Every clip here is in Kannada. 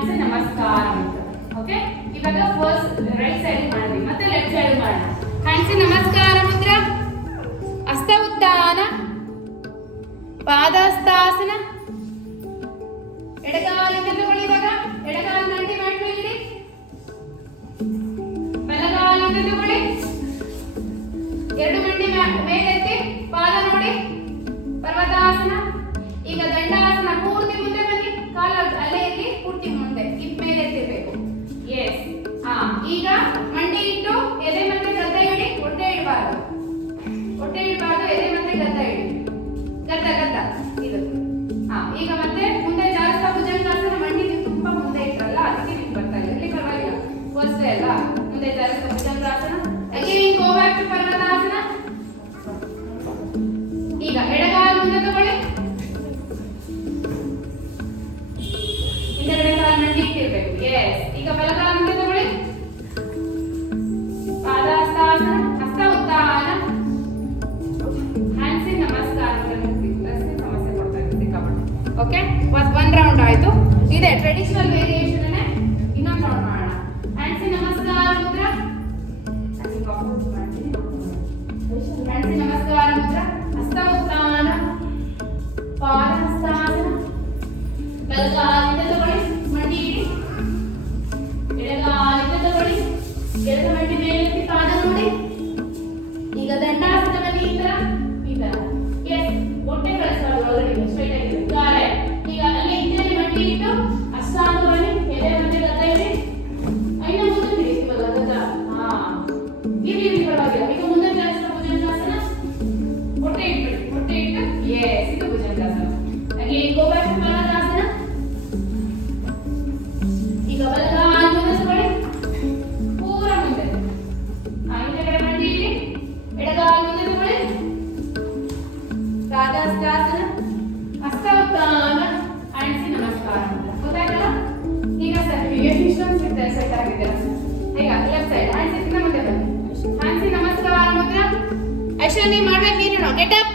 ಹ್ಯಾಂಡ್ಸ್ ನಮಸ್ಕಾರ ಅಂತ. ಓಕೆ, ಇವಾಗ ಫಸ್ಟ್ ರೈಟ್ ಸೈಡ್ ಮಾಡಿದ್ವಿ, ಮತ್ತೆ ಲೆಫ್ಟ್ ಸೈಡ್ ಮಾಡೋಣ. ಹ್ಯಾಂಡ್ಸ್ ನಮಸ್ಕಾರ ಮುದ್ರ, ಹಸ್ತ ಉತ್ಥಾನ, ಪಾದಹಸ್ತಾಸನ, ಎಡಗಾಲಿಂದ ತಗೊಳ್ಳಿ. ಇವಾಗ ಎಡಗಾಲ ನಂಟಿ ಮ್ಯಾಟ್ ಮೇಲೆ ಇಡಿ, ಬಲಗಾಲಿಂದ ತಗೊಳ್ಳಿ, ಎರಡು ಮಂಡಿ ಮೇಲೆತ್ತಿ, ಪಾದ ನೋಡಿ, ಪರ್ವತಾಸನ. ಈಗ ದಂಡಾಸನ, ಪೂರ್ತಿ ಮುಂದೆ ಬನ್ನಿ, ಕಾಲ ಅಲ್ಲೇ ಇರಲಿ, ಪೂರ್ತಿ ಮುಂದೆ ಹಿಪ್ ಮೇಲೆ ಎತ್ತಿರ್ಬೇಕು. ಎಸ್. ಈಗ ಮಂಡಿ ಇಟ್ಟು ಎದೆ ಮತ್ತೆ ಗದ್ದ ಇಡಿ, ಹೊಟ್ಟೆ ಇಡಬಾರ್ದು, ಹೊಟ್ಟೆ ಇಡಬಾರ್ದು, ಎದೆ ಮತ್ತೆ ಗದ್ದ ಇಡಿ, ಗದ್ದ ಗದ್ದ ಇದು. ಈಗ ಮತ್ತೆ ಮುಂದೆ ಜಾಸ್ತಿ ಭುಜಂಗಾಸನ, ಮಂಡಿ ನೀವು ತುಂಬಾ ಮುಂದೆ ಇಟ್ಟರಲ್ಲ ಅದಕ್ಕೆ ನಿಮ್ಗೆ ಬರ್ತಾ ಇಲ್ಲ, ಇಲ್ಲಿ ಪರವಾಗಿಲ್ಲ, ಫಸ್ಟ್ ಅಲ್ಲ. ಮುಂದೆ ಜಾಸ್ತಿ bhujangasana. Again go back to parvatasana. ಈಗ ಎಡಗಾಲ ಮುಂದೆ ತಗೊಳ್ಳಿ, ಹಿಂದೆಗಡೆ ಕಾಲ ಮಂಡಿ ಇಟ್ಟಿರ್ಬೇಕು. ಎಸ್. ಈಗ ಬಲಗಾಲ ಮುಂದೆ ತಗೊಳ್ಳಿ, ಪಾದಹಸ್ತಾಸನ, ಹಸ್ತ ಉತ್ಥಾನ, ಹ್ಯಾಂಡ್ಸ್ ನಮಸ್ಕಾರ. ಸಮಸ್ಯೆ ಕೊಡ್ತಾ ಇರುತ್ತೆ ಕಬಡ್ಡಿ. ಓಕೆ, ಒನ್ ರೌಂಡ್ ಆಯ್ತು. ಇದೆ ಟ್ರೆಡಿಷನಲ್ ವೇರಿಯೇಷನ್ ಅನ್ನ ಇನ್ನೊಂದು ರೌಂಡ್ ಮಾಡೋಣ. ಹ್ಯಾಂಡ್ಸ್ ನಮಸ್ಕಾರ ಮುದ್ರ, ಹ್ಯಾಂಡ್ಸ್ ನಮಸ್ಕಾರ ಮುದ್ರ, ಹಸ್ತ ಉತ್ಥಾನ, ಪಾದಹಸ್ತಾಸನ, ಬಲಗಾಲಿಂದ ತಗೊಳ್ಳಿ, ಮಂಡಿ ಇಡಿ, ಎಡಗಾಲಿಂದ ತಗೊಳ್ಳಿ, ಎಡದ ಮಂಡಿ ಮೇಲೆತ್ತಿ, ಪಾದ ನೋಡಿ. ಈಗ ದಂಡಾಸನ ಬನ್ನಿ, ಈ ತರ ಈ ತರ. ಎಸ್, ಹೊಟ್ಟೆ ಕಳಿಸ್ಬಾರ್ದು, ಒಳಗಡೆ ಸ್ಟ್ರೈಟ್ ಆಗಿದೆ. ಕರೆಕ್ಟ್. ಈಗ ಅಲ್ಲಿ ಹಿಂದೆ ಮಂಡಿ ಇಟ್ಟು ಅಷ್ಟಾಂಗ ಬನ್ನಿ, ಎದೆ ಮತ್ತೆ ಗದ್ದ ಇಡಿ, ಇನ್ನು ಮುಂದೆ ಬಿಡಿ. ಇವಾಗ ಗದ್ದ ಇಲ್ಲಿ ಪರವಾಗಿಲ್ಲ. ಈಗ ಮುಂದೆ ಜಾಸ್ತಿ ಭುಜಂಗಾಸನ, ಹೊಟ್ಟೆ ಇಟ್ಬಿಡಿ, ಹೊಟ್ಟೆ ಇಟ್ಟು. ಎಸ್, ಇದು bhujangasana. Again go back to parvatasana. ಈಗ ಬಲಗಾಲ ಮುಂದೆ ತಗೊಳ್ಳಿ, ಪೂರ ಮುಂದೆ. ಹಿಂದೆಗಡೆ ಮಂಡಿ ಇಡಿ, ಎಡಗಾಲ ಮುಂದೆ ತಗೊಳ್ಳಿ, ಪಾದಹಸ್ತಾಸನ, ಹಸ್ತ ಉತ್ಥಾನ, ಹ್ಯಾಂಡ್ಸ್ ನಮಸ್ಕಾರ ಅಂತ. ಗೊತ್ತಾಯ್ತಲ್ಲ? ಈಗ ಎಫಿಷಿಯನ್ಸಿ ಸೆಟ್ ಆಗಿದೆ. ಈಗ ಲೆಫ್ಟ್ ಸೈಡ್ ಹ್ಯಾಂಡ್ಸ್ ಇಟ್ಟ ಮುಂದೆ ಬನ್ನಿ, ಹ್ಯಾಂಡ್ಸ್ ನಮಸ್ಕಾರ ಮುದ್ರ. ಆಕ್ಷನ್ ನೀವು ಮಾಡ್ಬೇಕು, ನೀನು ಗೆಟ್ ಅಪ್.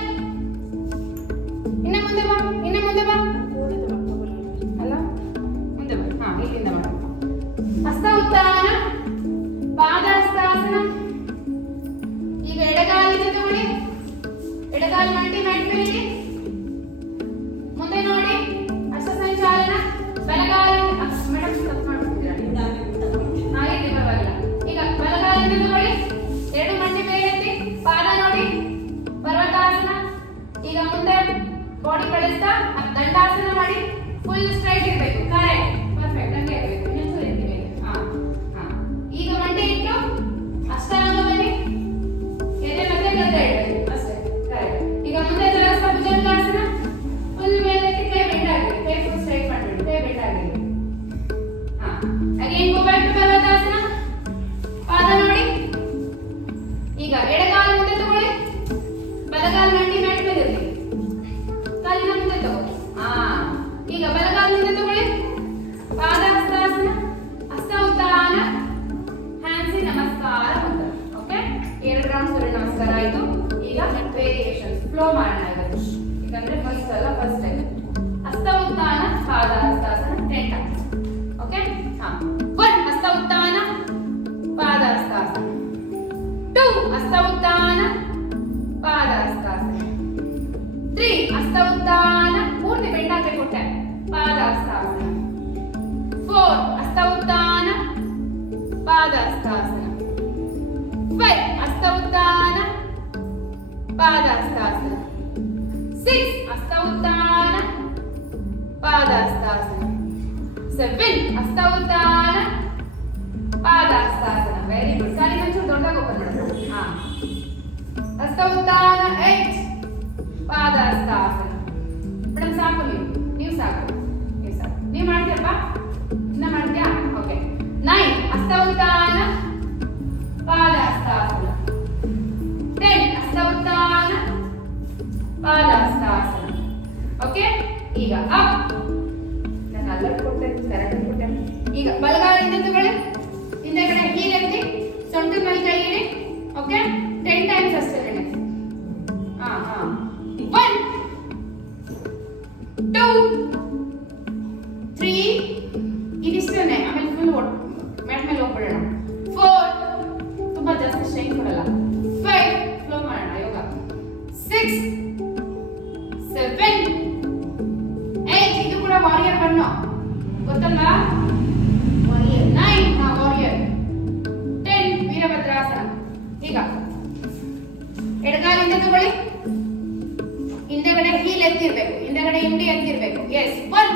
ಇನ್ನ ಮುಂದೆ ಬಾ, ಇನ್ನ ಮುಂದೆ ಬಾ, ಅಲ್ಲ ಮುಂದೆ ಬಾ. ಇಲ್ಲಿಂದ ಮಾಡಿ. ಹಸ್ತ ಉತ್ಥಾನ, ಪಾದಹಸ್ತಾಸನ. ಈಗ ಎಡಗಾಲಿಂದ ತಗೊಳ್ಳಿ, ಎಡಗಾಲ ಮಂಡಿ ಮ್ಯಾಟ್ ಮೇಲೆ ಇಡಿ, ಮುಂದೆ ನೋಡಿ, ಹಸ್ತ ಸಂಚಾಲನ. ಬಲಗಾಲಿಂದ ಮೇಡಮ್ ತಪ್ಪು ಮಾಡ್ತಿದ್ದೀರಾ, ಇಲ್ಲಿ ಪರವಾಗಿಲ್ಲ. ಈಗ ಬಲಗಾಲಿಂದ ತಗೊಳ್ಳಿ, ಎರಡು ಮಂಡಿ ಮೇಲೆತ್ತಿ, ಪಾದ ನೋಡಿ, ಪರ್ವತಾಸನ. ಈಗ ಮುಂದೆ ಬಾಡಿ ಕಳಿಸ್ತಾ ದಂಡಾಸನ ಮಾಡಿ, ಫುಲ್ ಸ್ಟ್ರೈಟ್ ಇರಬೇಕು. ಕರೆಕ್ಟ್, ಪರ್ಫೆಕ್ಟ್, ಹಂಗೆ ಇರಬೇಕು. ಇನ್ನೊಂದು ಎತ್ತಿ ಮೇಲೆ. ಈಗ ಮಂಡಿ ಇಟ್ಟು ಅಷ್ಟಾಂಗ ಬನ್ನಿ, ಎದೆ ಮತ್ತೆ ಗದ್ದ ಇಡಬೇಕು ಅಷ್ಟೇ. ಕರೆಕ್ಟ್. ಈಗ ಮುಂದೆ ಜಾಸ್ತಿ ಭುಜಂಗಾಸನ, ಫುಲ್ ಮೇಲೆತ್ತಿ, ಕೈ ಬೆಂಡ್ ಆಗಲಿ, ಕೈ ಫುಲ್ ಸ್ಟ್ರೈಟ್ ಮಾಡಬೇಡಿ, ಕೈ ಬೆಂಡ್ ಆಗಲಿ. ಅಗೇನ್ ಗೋ ಬ್ಯಾಕ್ ಟು ಪರ್ವತಾಸನ, ಪಾದ ನೋಡಿ. ಈಗ ಎಡಗಾಲ ಮುಂದೆ ತಗೊಳ್ಳಿ, ಬಲಗಾಲ ಮಂಡಿ ಮ್ಯಾಟ್ ಮೇಲೆ ಇರಲಿ, ಕಾಲಿನ ಮುಂದೆ ತಗೋ. ಈಗ ಬಲಗಾಲ ಮುಂದೆ ತಗೊಳ್ಳಿ, ಪಾದಹಸ್ತಾಸನ, ಹಸ್ತ ಉತ್ಥಾನ, ಹ್ಯಾಂಡ್ಸ್ ನಮಸ್ಕಾರ ಅಂತ. ಓಕೆ, ಎರಡು ರೌಂಡ್ ಸೂರ್ಯ ನಮಸ್ಕಾರ ಆಯ್ತು. ಈಗ ವೇರಿಯೇಷನ್ಸ್ ಫ್ಲೋ ಮಾಡೋಣ. ಯಾಕಂದ್ರೆ ಫಸ್ಟ್ ಅಲ್ಲ, ಫಸ್ಟ್ ಟೈಮ್. ಹಸ್ತ ಉತ್ಥಾನ, ಪಾದಹಸ್ತಾಸನ 10 ಟೈಮ್ಸ್. ಓಕೆ, 1 ಹಸ್ತ ಉತ್ಥಾನ, ಪಾದಹಸ್ತಾಸನ. 2 ಹಸ್ತ ಉತ್ಥಾನ, ಪಾದಹಸ್ತಾಸನ. 3 ಹಸ್ತ ಉತ್ಥಾನ, ಪೂರ್ತಿ ಬೆಂಡ್ ಆಗಬೇಕು ಹೊಟ್ಟೆ, ಪಾದಹಸ್ತಾಸನ. 4 ಹಸ್ತ ಉತ್ಥಾನ, ಪಾದಹಸ್ತಾಸನ. 5 ಹಸ್ತ ಉತ್ಥಾನ, ಪಾದಹಸ್ತಾಸನ. 6 ಹಸ್ತ ಉತ್ಥಾನ, ಪಾದಹಸ್ತಾಸನ. 7 ಹಸ್ತ ಉತ್ಥಾನ, ಪಾದಹಸ್ತಾಸನ. Very good. ಕಾಲಿ ಒಂಚೂರು ದೊಡ್ಡದಾಗಿ ಓಪನ್ ಮಾಡೋಣ. ಹಸ್ತ ಉತ್ಥಾನ. 8 ಪಾದಹಸ್ತಾಸನ. ಮೇಡಮ್ ಸಾಕು, ನೀವು ಸಾಕು, ನೀವು ಮಾಡ್ತೀಯಪ್ಪ, ಇನ್ನ ಮಾಡ್ತೀಯಾ? ಓಕೆ. 9 ಹಸ್ತ ಉತ್ಥಾನ, ಪಾದಹಸ್ತಾಸನ. 10 ಹಸ್ತ ಉತ್ಥಾನ, ಪಾದಹಸ್ತಾಸನ. ಓಕೆ, ಈಗ ಅಪ್. ನಾನು ಅಲ್ಲರ್ ಕೊಟ್ಟೆ, ಕರೆಕ್ಟ್ ಕೊಟ್ಟೆ. ಈಗ ಬಲಗಾಲಿಂದ ತಗೊಳ್ಳಿ, ಹಿಂದೆಗಡೆ ಹೀಗೆತ್ತಿ, ಸೊಂಟದ ಮೇಲೆ ಕೈ ಇಡಿ. ಓಕೆ, 10 ಟೈಮ್ಸ್ ಅಷ್ಟೇ. 1 2 3 ಇದು ಗೊತ್ತಲ್ಲ? ವಾರಿಯರ್. 9 ವಾರಿಯರ್. 10 ವೀರಭದ್ರಾಸನ. ಈಗ ಎಡಗಾಲಿಂದ ತಗೊಳ್ಳಿ. ಹಿಂದೆಗಡೆ ಹೀಲ್ ಎತ್ತಿರ್ಬೇಕು, ಹಿಂದೆಗಡೆ ಇಂಡಿ ಎತ್ತಿರ್ಬೇಕು. ಎಸ್. 1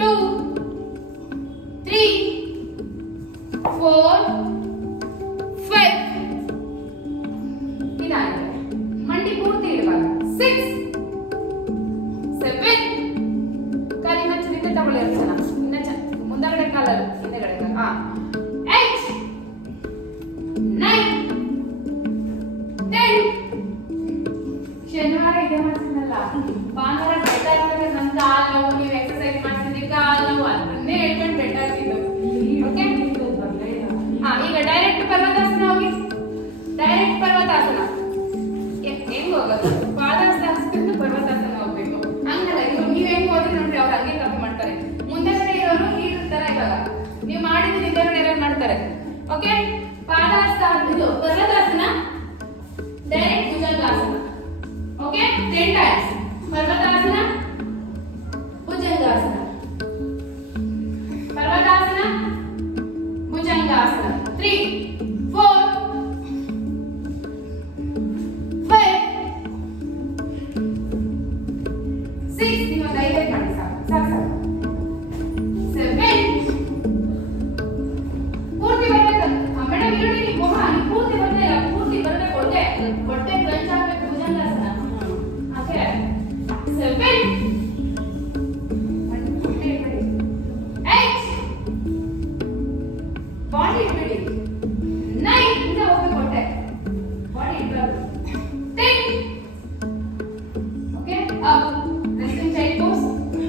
2 3 4 5. ಇದಾಗಿದೆ. ಮಂಡಿ ಪೂರ್ತಿ ಇಡಬಾರ್ದು. 6 7. ಕಾಲಿನ ಚುರಿತ ತಗೊಳ್ಳಿ ಅರ್ಚನಾ. ಮುಂದಗಡೆ ಕಾಲಲ್ಲ, ಹಿಂದೆಗಡೆ ಕಾಲ. 8 9 10. ಶನಿವಾರ ಇದೆ ಮಾಡ್ತೀನಲ್ಲ, ಭಾನುವಾರ ಬೆಟ್ಟ ಆಗ್ತದೆ. ನನ್ನ ಕಾಲು ನೋವು, ನೀವು ಎಕ್ಸರ್ಸೈಸ್ ಮಾಡ್ತಿದ್ದೀವಿ, ಕಾಲು ನೋವು, ಅದನ್ನೇ ಹೇಳ್ಕೊಂಡು ಬೆಟ್ಟ ಆಗ್ತಿದ್ದು. ಓಕೆ, ಈಗ ಡೈರೆಕ್ಟ್ ಪರ್ವತಾಸನ ಹೋಗಿ. ಡೈರೆಕ್ಟ್ ಪರ್ವತಾಸನ ಹೆಂಗ್ ಹೋಗೋದು? ಪಾದಾಸನ ಪರ್ವತಾಸನ ಹೋಗ್ಬೇಕು. ಹಂಗಲ್ಲ, ಇವಾಗ ನೀವ್ ಹೆಂಗ್ ಹೋದ್ರಿ ನೋಡ್ರಿ, ಅವ್ರು ಹಂಗೆ ತಪ್ಪು ಮಾಡ್ತಾರೆ. ಮುಂದೆಗಡೆ ಇರೋರು ಇರ್ತಾರೆ, ಇವಾಗ ನೀವು ಮಾಡಿದ್ರೆ ಹಿಂದೆಗಡೆ ಇರೋರು ಮಾಡ್ತಾರೆ. ಓಕೆ, ಪಾದಾಸನ ಇದು parvatasana, direct bhujangasana. Okay, 10 times. Parvatasana, bhujangasana, parvatasana, bhujangasana. 3 4 5 6. ನೀವು ದಯವಿಟ್ಟು ಮಾಡಿ, ಸಾಕು 7. ಪೂರ್ತಿ ಬರಬೇಕು ಮೇಡಮ್. ಇರಲಿ ಮೊಹ, ನೀವು ಪೂರ್ತಿ ಬರ್ತಾ ಇಲ್ಲ, ಪೂರ್ತಿ ಬರಬೇಕು. ಹೊಟ್ಟೆ ಕ್ರಂಚ್ ಆಗಬೇಕು. ಭುಜಂಗಾಸನ. ಓಕೆ, 7 8. ಬಾಡಿ ಇಟ್ಬಿಡಿ. 9 ಇಂದ ಹೋಗ್ಬೇಕು ಹೊಟ್ಟೆ, ಬಾಡಿ ಇಟ್ಬಾರ್ದು. 10. Okay, up. Resting child pose,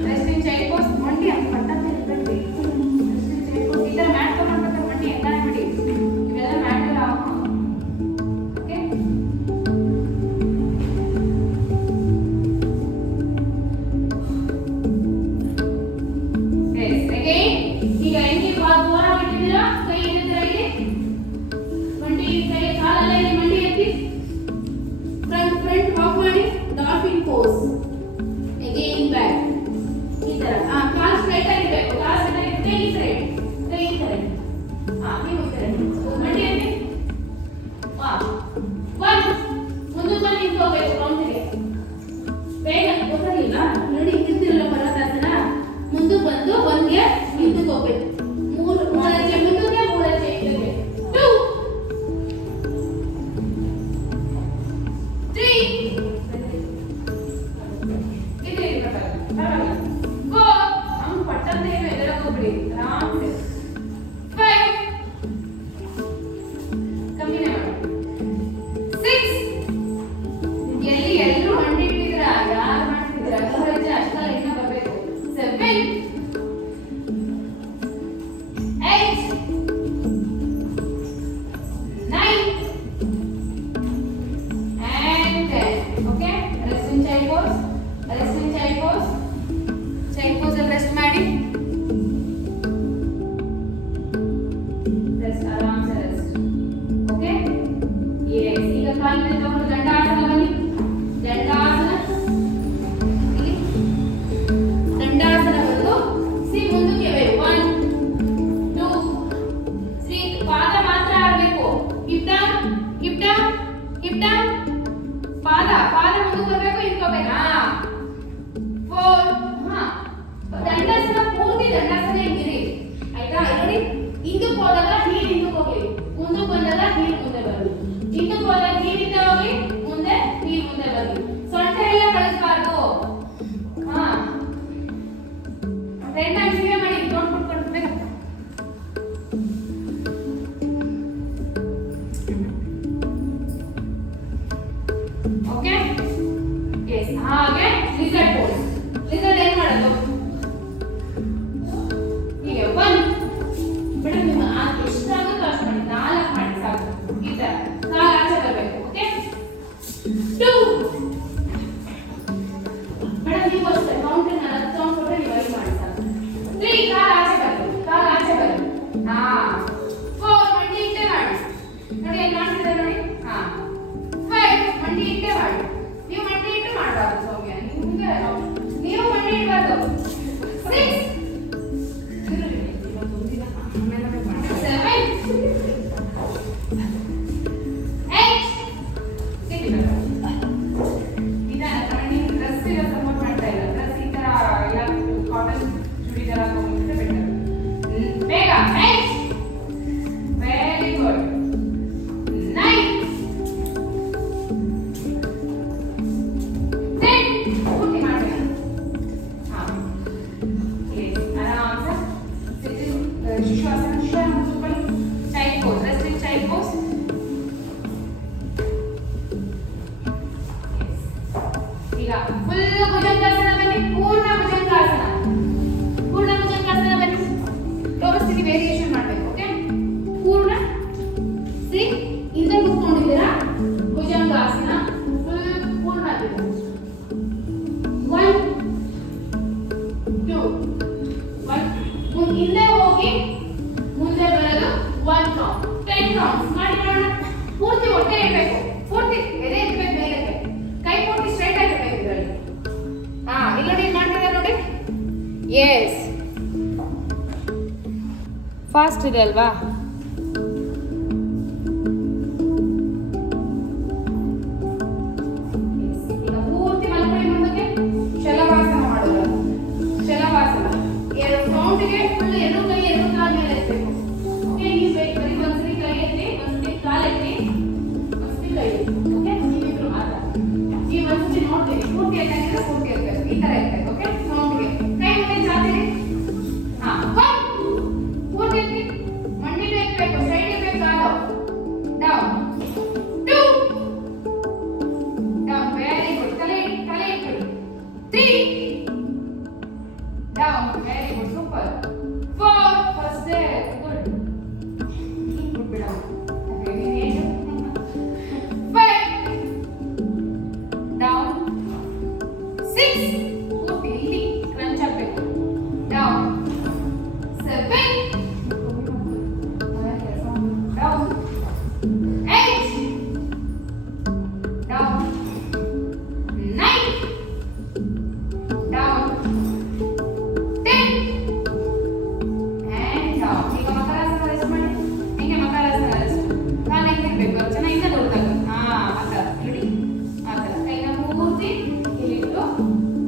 resting child pose. ಮಂಡಿ ಅಂತ ಪಟ್ಟಂತೆ ಇರ್ಬೇಕು. Resting child pose. ಈ ಥರ ಮ್ಯಾಟ್ ತಗೊಂಡ್ರೆ ಮಂಡಿ ಎಂದಾನೆ ಬಿಡಿ. ಇವೆಲ್ಲ ಮ್ಯಾಟ್ ಎಲ್ಲ. ಓಕೆ, ಈಗ ಹೆಂಗೆ ದೂರ ಇಟ್ಟಿದ್ದೀರಾ? ಕೈ ಇದ್ರ ಇಲ್ಲಿ, ಮಂಡಿ ಕೈ ಕಾಲೆಲ್ಲ ಇಲ್ಲಿ, ಮಂಡಿ ಎತ್ತಿ ಫ್ರಂಟ್ ವಾಕ್ ಮಾಡಿ. Dolphin pose. Again back. ಈ ತರ ಕಾಲ್ ಸ್ಟ್ರೈಟ್ ಆಗಿರ್ಬೇಕು. ಕಾಲ್ ಸ್ಟ್ರೈಟ್ ಆಗಿದ್ರೆ ಈ ಸೈಡ್, ಕೈ ಈ ಕಡೆ. ನೀವು ಈ ಕಡೆ ಮಂಡಿ ಎತ್ತಿ. 1 ಮುಂದೆ ಬಂದು ನಿಂತ್ಕೋಬೇಕು ಕೌಂಟಿಗೆ. ಬೇಗ ಗೊತ್ತಾಗಿಲ್ಲ ನೋಡಿ, ನಿಂತಿರಲ್ಲ ಪರ್ವತಾಸನ. ಮುಂದೆ ಬಂದು 1ಗೆ ನಿಂತ್ಕೋಬೇಕು. 3 ಹೆಜ್ಜೆ ಮುಂದಕ್ಕೆ, 3 ಹೆಜ್ಜೆ ಹಿಂದಕ್ಕೆ. 2 3. ಇದು ಇರಬೇಕು. 4. ಹಂಗೆ ಪಟ್ಟಂತೆ ಏನು ಎದುರಾಗ ಹೋಗ್ಬಿಡಿ, ಆರಾಮ್ಸೆ. 5. ಕಮ್ಮಿನೇ ಮಾಡಿ. 6. ಎಲ್ಲಿ ಎಲ್ಲರೂ ಮಂಡಿ ಇಟ್ಟಿದ್ರ, ಯಾರು ಮಾಡ್ತಿದ್ರ? 3 ಹೆಜ್ಜೆ ಅಷ್ಟಲ್ಲ, ಇನ್ನೂ ಬರಬೇಕು. 7 8 9 and 10. Okay, resting child pose, resting child pose. Child pose ಅಲ್ಲಿ ರೆಸ್ಟ್ ಮಾಡಿ. ರೆಸ್ಟ್, ಆರಾಮ್ಸೆ ರೆಸ್ಟ್. Okay, yes. ಈಗ ಕಾಲಿನ ತಗೊಂಡು ದಂಡಾಸನ ಬನ್ನಿ. ದಂಡಾಸನ. ಇಲ್ಲಿ ದಂಡಾಸನ ಬಂದು ಮುಂದಕ್ಕೆ 1 2 3. ಪಾದ ಮಾತ್ರ ಆಡಬೇಕು. Hip down, hip down, hip down. ಪಾದ ಮುಂದಕ್ಕೆ ಬರಬೇಕು, ಹಿಂದ್ಕೋಬೇಕಾ? 4. ದಂಡಾಸನ ಪೂರ್ತಿ ದಂಡಾಸನ ಹಿಂಗಿರಿ, ಆಯ್ತಾ? ನೋಡಿ, ಹಿಂದಕ್ಕೆ ಹೋದಾಗ ಹೀಲ್ ಹಿಂದಕ್ಕೆ ಹೋಗ್ಲಿ, ಮುಂದಕ್ಕೆ ಬಂದಾಗ ಹೀಲ್ ಮುಂದೆ ಬರಲಿ. ಹಿಂದಕ್ಕೆ ಹೋದಾಗ ಹೀಲ್ ಹಿಂದೆ ಹೋಗ್ಲಿ, ಮುಂದೆ ಹೀಲ್ ಮುಂದೆ ಬರಲಿ. ಸೊಂಟ ಎಲ್ಲ ಕಳಿಸ್ಬಾರ್ದು. 10 times ಹೀಗೆ ಮಾಡಿ. ನೋಡ್ಕೊಂಡು ಬೇಕು. Okay, yes. ಹಾಗೆ ಲಿಸರ್ಡ್ ಪೋಸ್. ಲಿಸರ್ಡ್ ಏನ್ ಮಾಡೋದು? ಈಗ 1 ಮೇಡಮ್, ನೀವು ಎಷ್ಟಾಗುತ್ತೋ ಅಷ್ಟು ಮಾಡಿ. 4 ಮಾಡಿ ಸಾಕು. ಈ ತರ ಕಾಲು ಆಚೆ ಬರಬೇಕು. ಓಕೆ, 2 ಮೇಡಮ್, ನೀವು ಅಷ್ಟೇ ಕೌಂಟ್ 4 ಕೌಂಟ್ ಕೊಟ್ಟರೆ ನೀವು 5 ಮಾಡಿ ಸಾಕು. 3 ಕಾಲು ಆಚೆ ಬರಬೇಕು, ಕಾಲು ಆಚೆ ಬರಬೇಕು. 4 ಮಂಡಿ ಇಟ್ಟೆ ಮಾಡಿ. ನೋಡಿ ಏನು ಮಾಡ್ತಿದ್ದಾರೆ ನೋಡಿ. 5 ಮಂಡಿ ಇಟ್ಟೆ ಮಾಡಿ. ನೀವು ಮಂಡಿ ಇಟ್ಟು ಮಾಡಬಾರ್ದು ಸೌಮ್ಯ, ನೀವು ಮಂಡಿ ಇಡಬಾರ್ದು. 6 ಶಿಶುವಾಸನ ಕೂತ್ಕೊಳ್ಳಿ. Child pose, resting child pose. ಈಗ ಫುಲ್ ಭುಜಂಗಾಸನ ಬನ್ನಿ. ಪೂರ್ಣ ಭುಜಂಗಾಸನ. ಪೂರ್ಣ ಭುಜಂಗಾಸನ ಬನ್ನಿ. ಲೋವರ್ ಸ್ಥಿತಿ ವೇರಿಯೇಷನ್ ಮಾಡಬೇಕು. ಓಕೆ, ಪೂರ್ಣ ಸಿ ಹಿಂದೆ ಕೂತ್ಕೊಂಡಿದ್ದೀರಾ. ಭುಜಂಗಾಸನ ಫುಲ್ ಪೂರ್ಣ ಆಗಿದೆ. 1 2 1 ಹಿಂದೆ ಹೋಗಿ ಮುಂದೆ ಬರಲು 1 ಕೌಂಟ್ 10 ಕೌಂಟ್ಸ್ ಮಾಡಿ ನೋಡೋಣ. ಪೂರ್ತಿ ಹೊಟ್ಟೆ ಇಡಬೇಕು, ಪೂರ್ತಿ ಎದೆ ಇಡಬೇಕು ಮೇಲಕ್ಕೆ, ಕೈ ಪೂರ್ತಿ ಸ್ಟ್ರೈಟ್ ಆಗಿರಬೇಕು ಇದರಲ್ಲಿ. ಇಲ್ಲಿ ನೋಡಿ ಮಾಡ್ತಿದ್ದಾರೆ ನೋಡಿ. ಎಸ್, ಫಾಸ್ಟ್ ಇದೆ ಅಲ್ವಾ? ಈಗ ಪೂರ್ತಿ ಮಲ್ಕೊಳ್ಳಿ ಮುಂದಕ್ಕೆ. ಶಲಭಾಸನ ಮಾಡೋದು. ಶಲಭಾಸನ 2 ಕೌಂಟ್ಗೆ ಫುಲ್ 2 ಕೈ 2 ಕಾಲ ಮೇಲೆ ಎತ್ತಬೇಕು. ಓಕೆ, ನೀವು ಬರೀ ಒಂದ್ಸರಿ ಕೈ ಎತ್ತಿ, ಒಂದ್ಸರಿ ಕಾಲು ಎತ್ತಿ, ಒಂದ್ಸರಿ ಕೈ ಎತ್ತಿ. ಓಕೆ, ನೀವಿಬ್ರು ಮಾತ್ರ. ನೀವು ಒಂದ್ಸರಿ ನೋಡ್ತೀವಿ ಪೂರ್ತಿ ಎತ್ತಂಗಿದ್ರೆ ಪೂರ್ತಿ ಎತ್ತಬೇಕು. ಈ ತರ ಎತ್ತಬೇಕು. ಓಕೆ, ಕೌಂಟ್ಗೆ ಕೈ ಮುಂದೆ ಚಾಚಿರಿ. ಪೂರ್ತಿ ಎತ್ತಿ, ಮಂಡಿನೂ ಎತ್ತಬೇಕು, ಸೈಡ್ ಇರ್ಬೇಕು ಕಾಲು. Down 2 down, very good. ತಲೆ ಇಟ್ಬಿಡಿ. 3 down, very good, super. 4, first there, good. Good bit down. Okay, we need 5, down. 6, good, ಇಲ್ಲಿ crunch ಆಗ್ಬೇಕು. Down. 7, down. 8, down. 9, down. ಈಗ ಮಕರಾಸನ ರೆಸ್ಟ್ ಮಾಡಿ. ಹಿಂಗೆ ಮಕರಾಸನ ರೆಸ್ಟ್. ಕಾಲು ಹಿಂಗಿರ್ಬೇಕು, ಚೆನ್ನಾಗಿ ದೊಡ್ಡದಾಗ. ಆ ಥರ ಇಡಿ. ಆ ಥರ ಕೈನ ಪೂರ್ತಿ ಇಲ್ಲಿಟ್ಟು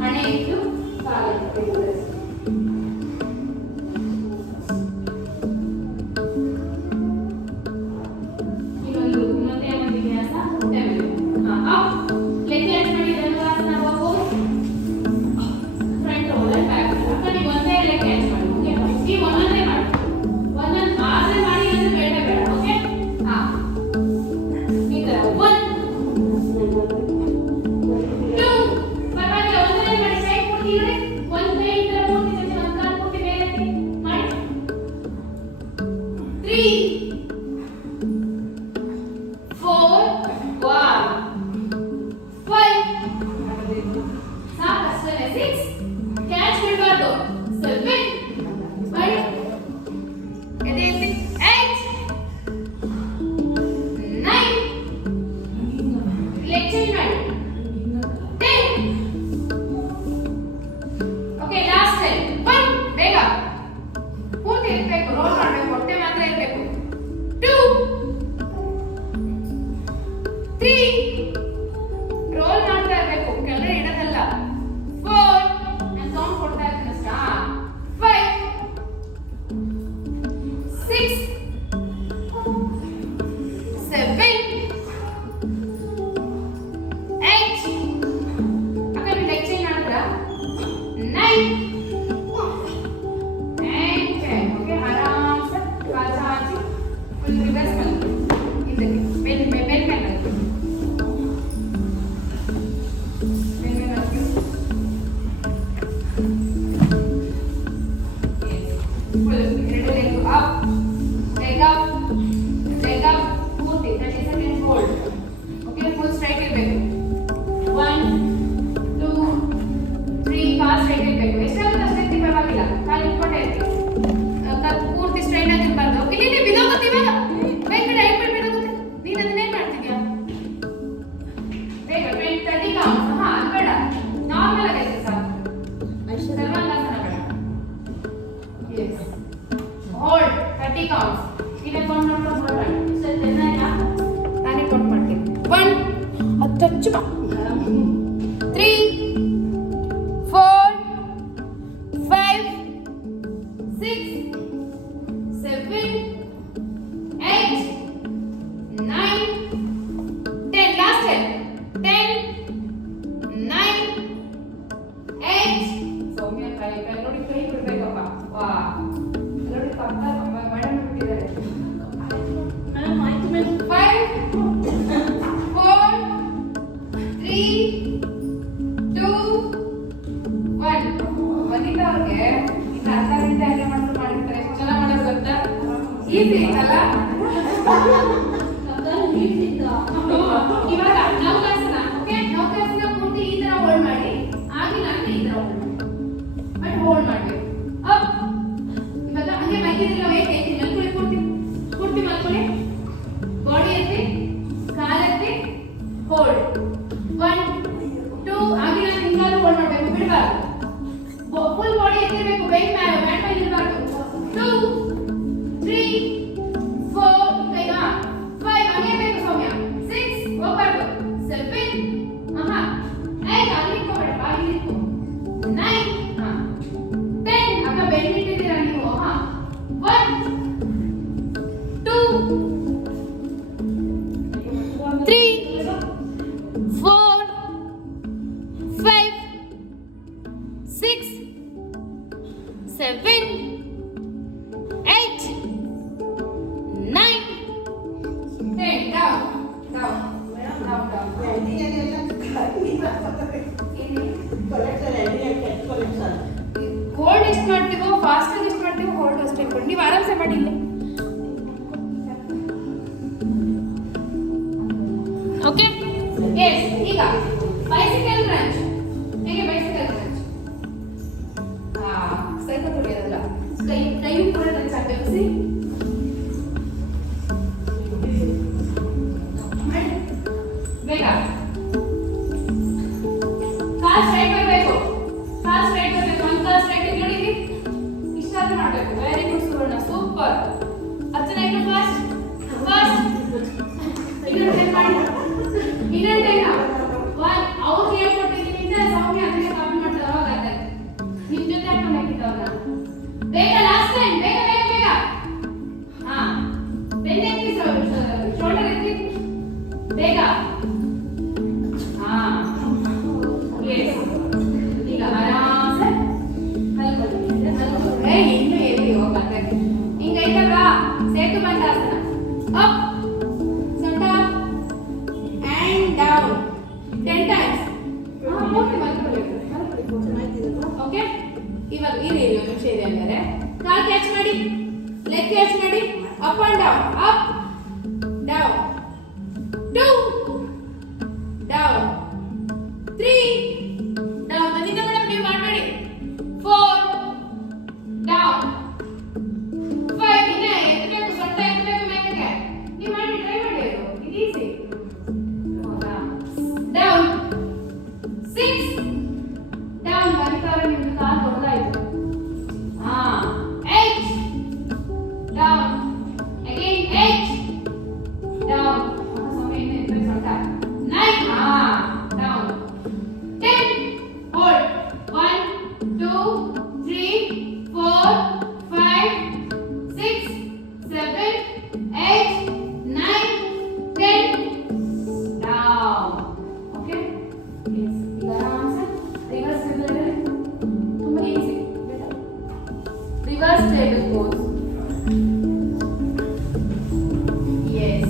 ಹಣೆ ಇಟ್ಟು ಕಾಲು ಇಟ್ಬೇಕು. ಇನ್ನೊಂದೇ ಒಂದು ವಿನ್ಯಾಸ ಹೊಟ್ಟೆ ಮೇಲೆ. ಲೆಗ್ ಕ್ಯಾಚ್ ಮಾಡಿ ಧನುರಾಸನ ಹೋಗು. Front roll back. ಅಕ್ಕ ನೀವು ಒಂದೇ ಲೆಗ್ ಕ್ಯಾಚ್ ಮಾಡಿ. ಓಕೆ, ಈ ಒಂದೊಂದೇ ಮಾಡಿ. ಒಂದೊಂದು ಆಸೆ ಮಾಡಿ ಅಂದ್ರೆ ಬೇಡ ಬೇಡ. ಓಕೆ, ಈ ತರ 1 2 ಪರವಾಗಿಲ್ಲ, ಒಂದನೇ ಮಾಡಿ. ಸೈಡ್ ಪೂರ್ತಿ ನೋಡಿ. ಒಂದು ಕೈ ಈ ತರ ಪೂರ್ತಿ ಜೊತೆ ಒಂದು ಕಾಲು ಪೂರ್ತಿ ಮೇಲೆ ಮಾಡಿ. 3 4 1 5 ಸಾಕಷ್ಟೇ. 6 ಕ್ಯಾಚ್ ಬಿಡಬಾರ್ದು. 7 ಮಾಡಿ. ಎದೆ ಎತ್ತಿ. 8 9 ಲೆಗ್ ಚೇಂಜ್ ಮಾಡಿ. 10 ಓಕೆ, ಲಾಸ್ಟ್ ಟೈಮ್ 1 ಬೇಗ ಪೂರ್ತಿ ಇರಬೇಕು. ರೋಲ್ ಮಾಡಬೇಕು, ಹೊಟ್ಟೆ ಮಾತ್ರ ಇರಬೇಕು. 2 3 ರೋಲ್ ಮಾಡ್ತಾ ಇರಬೇಕು, ಕೆಳಗಡೆ ಇಡೋದಲ್ಲ. 4 ನಾನು ಕೌಂಟ್ ಕೊಡ್ತಾ ಇದ್ದೀನಿ ಅಷ್ಟೇ. 5 6 7 8 ಅಕ್ಕ ನೀವು ಲೆಗ್ ಚೇಂಜ್ ಮಾಡಿದ್ರಾ? 9 and 10. ಓಕೆ, ಆರಾಮ್ಸೆ ಕಾಲು ಚಾಚಿ ಫುಲ್ ರಿವರ್ಸ್ ಮಾಡಿ ಹಿಂದಕ್ಕೆ ಬೆಲ್ ಮೇಲೆ ಹಾಕಿ. ಬೆಲ್ ಮೇಲೆ ಹಾಕಿ. Full 2 leg up, leg up, ಪೂರ್ತಿ 30 seconds hold. ಓಕೆ, ಫುಲ್ ಸ್ಟ್ರೈಟ್ ಇರಬೇಕು. 1 2 3 ಕಾಲು ಸ್ಟ್ರೈಟ್ ಇರಬೇಕು. ಎಷ್ಟಾಗುತ್ತೆ ಅಷ್ಟೇ ಪರವಾಗಿಲ್ಲ. ಕಾಲು ಇಟ್ಕೊಂಡೇ ಇರ್ತೀವಿ. ಪೂರ್ತಿ ಸ್ಟ್ರೈಟ್ ಆಗಿರ್ಬಾರ್ದು. ಇಲ್ಲಿ ಬಿದೋಗುತ್ತೆ ಇವಾಗ. ಕೈ ಕಡೆ ಐಟ್ ಬಿಡೋಗುತ್ತೆ. ನೀನು ಅದನ್ನೇನು ಮಾಡ್ತಿದ್ಯಾ? ಬೇಗ 30 ಕೌಂಟ್ಸ್. ಅದು ಬೇಡ, ನಾರ್ಮಲ್ ಆಗೈತೆ ಸಾಕು. ಸರ್ವಾಂಗಾಸನ ಬೇಡ. Yes, hold 30 counts. ಇದೇ ಕೌಂಟ್ ಮಾಡ್ಕೊಂಡು ಹೊರಡ. ನಾನೇ ಕೌಂಟ್ ಮಾಡ್ತೀನಿ. 1 ಹತ್ತು 3 4 5 6 7 8 9 10. Last time 10 9 8. ಸೌಮ್ಯ ಕೈ ನೋಡಿ, ಕೈ ಬಿಡ್ಬೇಕಪ್ಪ. ವಾ, ನೋಡಿ ಪಕ್ಕ ಈಸಿ ಅಲ್ಲ ಇವಾಗ ನೌಕಾಸನ ಓಕೆ ನೌಕಾಸನ ಪೂರ್ತಿ ಈ ತರ ಹೋಲ್ಡ್ ಮಾಡಿ ಆಗಿಲ್ಲ ಅಂದ್ರೆ ಈ ತರ ಹೋಲ್ಡ್ ಮಾಡಿ ಬಟ್ ಹೋಲ್ಡ್ ಮಾಡ್ಬೇಕು ಅಪ್ ಇವಾಗ ಹಂಗೆ ಮೈಕಿದ್ರೆ ವೇಟ್ ಐತಿ ಮಲ್ಕೊಳ್ಳಿ ಪೂರ್ತಿ ಪೂರ್ತಿ ಮಲ್ಕೊಳ್ಳಿ ಬಾಡಿ ಎತ್ತಿ ಕಾಲೆತ್ತಿ ಹೋಲ್ಡ್ 1 2 ಆಗಿಲ್ಲ ಹಿಂಗಾದ್ರೂ ಹೋಲ್ಡ್ ಮಾಡಬೇಕು ಬಿಡಬಾರ್ದು ಫುಲ್ ಬಾಡಿ ಎತ್ತಿರಬೇಕು ವೇಟ್ ಮ್ಯಾಟ್ ಮೇಲೆ ಇರಬಾರ್ದು 2 3 4 ಕೈನಾ 5 ಹಂಗೆ ಬೇಕು ಸೌಮ್ಯ 6 ಹೋಗ್ಬಾರ್ದು 7 ಆಹಾ 8 ಅಲ್ಲಿ ಇಟ್ಕೋಬೇಡ ಬಾಗಿ ಇಟ್ಕೋ 9 ಹಾ 10 ಆಗ ಬೆಂಡ್ ಇಟ್ಟಿದ್ದೀರಾ ನೀವು ಹಾ 1 2 3 4 5 6 7 8 9 10 down down down down hold ಎಷ್ಟು ಮಾಡ್ತೀವೋ ಫಾಸ್ಟ್ ಆಗಿ ಎಷ್ಟು ಮಾಡ್ತೀವೋ ಹೋಲ್ಡ್ ಅಷ್ಟೇ ಇಟ್ಕೊಂಡು ನೀವು ಆರಾಮ್ಸೆ ಮಾಡಿ ಇಲ್ಲಿ ಓಕೆ ಎಸ್ ಈಗ ಬೈಸಿಕಲ್ ಕ್ರಂಚ್ ಹೇಗೆ ಬೈಸಿಕಲ್ ಕ್ರಂಚ್ ಸೈಕಲ್ ಹೊಡೆಯೋದಲ್ಲ ಕೈ ಕೂಡ ಟಚ್ ಆಗಬೇಕು ಸಿ ಬೇಗ ಕಾಲ್ ಸ್ಟ್ರೈಟ್ ಬರಬೇಕು ಕಾಲ್ ಸ್ಟ್ರೈಟ್ ಬರಬೇಕು ಒಂದು ಕಾಲ್ ಸ್ಟ್ರೈಟ್ ಇಟ್ಕೊಳ್ಳಿ ಇಷ್ಟಾದ್ರೂ ಮಾಡಬೇಕು ವೆರಿ ಗುಡ್ ಸುವರ್ಣ ಸೂಪರ್ ಅರ್ಚನಾ ಇಟ್ಟು ಫಾಸ್ಟ್ ಫಾಸ್ಟ್ ಇನ್ನೊಂದು ಟೈಮ್ ಮಾಡಿ ಇನ್ನೊಂದು ಟೈಮ್ ಅವ್ರಿಗೆ ಹೇಳ್ಕೊಟ್ಟಿದ್ದೀನಿ ಸೌಮ್ಯ ಅದಕ್ಕೆ ಕಾಪಿ ಮಾಡ್ತಾರೆ ಅವಾಗ ಅರ್ಥ ನಿಮ್ಮ ಜೊತೆ ಹಾಕೊಂಡು ಹಾಕಿದ್ದವ್ರನ್ನ ಬೇಗ ಲಾಸ್ಟ್ ಟೈಮ್ ಬೇಗ ಬೇಗ ಬೇಗ ಹಾ ಬೆನ್ನ ಎತ್ತಿ ಶೋಲ್ಡರ್ ಎತ್ತಿ ಬೇಗ ಹಾ ಎಸ್ ಈಗ ಆರಾಮ್ಸೆ ಮಲ್ಕೊಳ್ಳಿ ಇನ್ನೂ ಎಲ್ಲಿ ಹೋಗತ್ತೆ ಹಿಂಗೈತಲ್ವಾ ಸೇತು ಬಂದಾಸನ ಅಪ್ ಸೊಂಟ and down 10 times ಪೂರ್ತಿ ಮಲ್ಕೊಳ್ಳಿ ಓಕೆ ಇವಾಗ ಈ ರೀತಿ ಒಂದು ನಿಮಿಷ ಇದೆ ಅಂದರೆ ಕಾಲ್ ಕ್ಯಾಚ್ ಮಾಡಿ ಲೆಗ್ ಕ್ಯಾಚ್ ಮಾಡಿ up and down up down 2 down 3 down ಬಂದಿದ್ದ ಮೇಡಮ್ ನೀವು ಮಾಡಬೇಡಿ 4 ಡೌನ್ 5 ಇನ್ನ ಎತ್ತಬೇಕು ಸೊಂಟ ಎತ್ತಬೇಕು ಮೇಲೆಗೆ ನೀವು ಮಾಡಿ ಟ್ರೈ ಮಾಡಿ ಅದು ಇದು ಈಸಿ ಹೌದಾ ಡೌನ್ 6 ಡೌನ್ ಬರಿತಾರ ನಿಮ್ದು ಕಾಲು ದೊಡ್ಡದಾಯ್ತು ಹಾ 8 ಡೌನ್ ಅಗೇನ್ 8 ಡೌನ್ ಸಮಯ ಇನ್ನು ಎತ್ತಬೇಕು ಸೊಂಟ 9 ಹಾ down 10 hold 1 2 3 4 5 6 7 8 9 10 down okay yes ಈಗ ಆರಾಮ್ಸೆ ರಿವರ್ಸ್ ಟೇಬಲ್ ತುಂಬಾ easy reverse table pose yes